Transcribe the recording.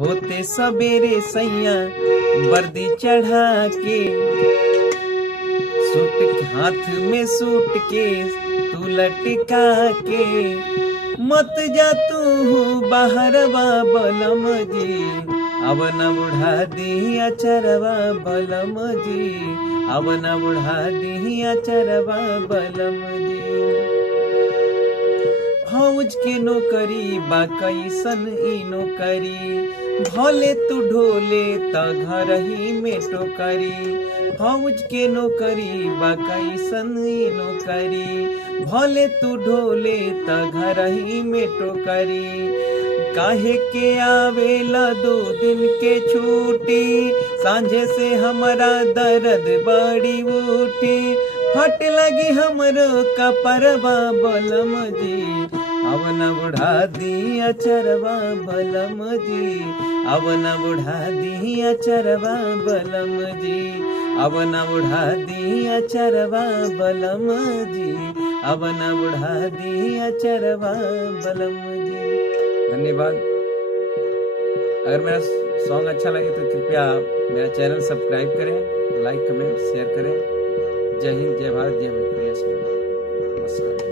होते सवेरे सैया वर्दी चढ़ा के, सूट हाथ में सूट के तू लटका के, मत जा तू बाहरवा बलम जी, अब न बुढ़ा दी अचरवा बलम जी, अब न बुढ़ा दी अचरवा बलम जी। फौज के नौकरी बा कैसन ई नौकरी, भले तू ढोले त घर ही में टोकरी। फौज के नौकरी बा कैसन ई नौकरी, भले तू ढोले त घर ही में टोकरी। काहे के आवेला 2 दिन के छुट्टी, सांझे से हमारा दर्द बड़ी उठी, फट लगी हमरो कपरवा बलम जी, अब न बुढ़ा दी अचरवा बलम जी, अब न बुढ़ा दी अचरवा बलम जी, अब न बुढ़ा दी अचरवा बलम जी, अब न बुढ़ा दी अचरवा बलम जी। धन्यवाद। अगर मेरा सॉन्ग अच्छा लगे तो कृपया मेरा चैनल सब्सक्राइब करें, लाइक कमेंट शेयर करें। जय हिंद, जय भारत, जय मैत्री। नमस्कार।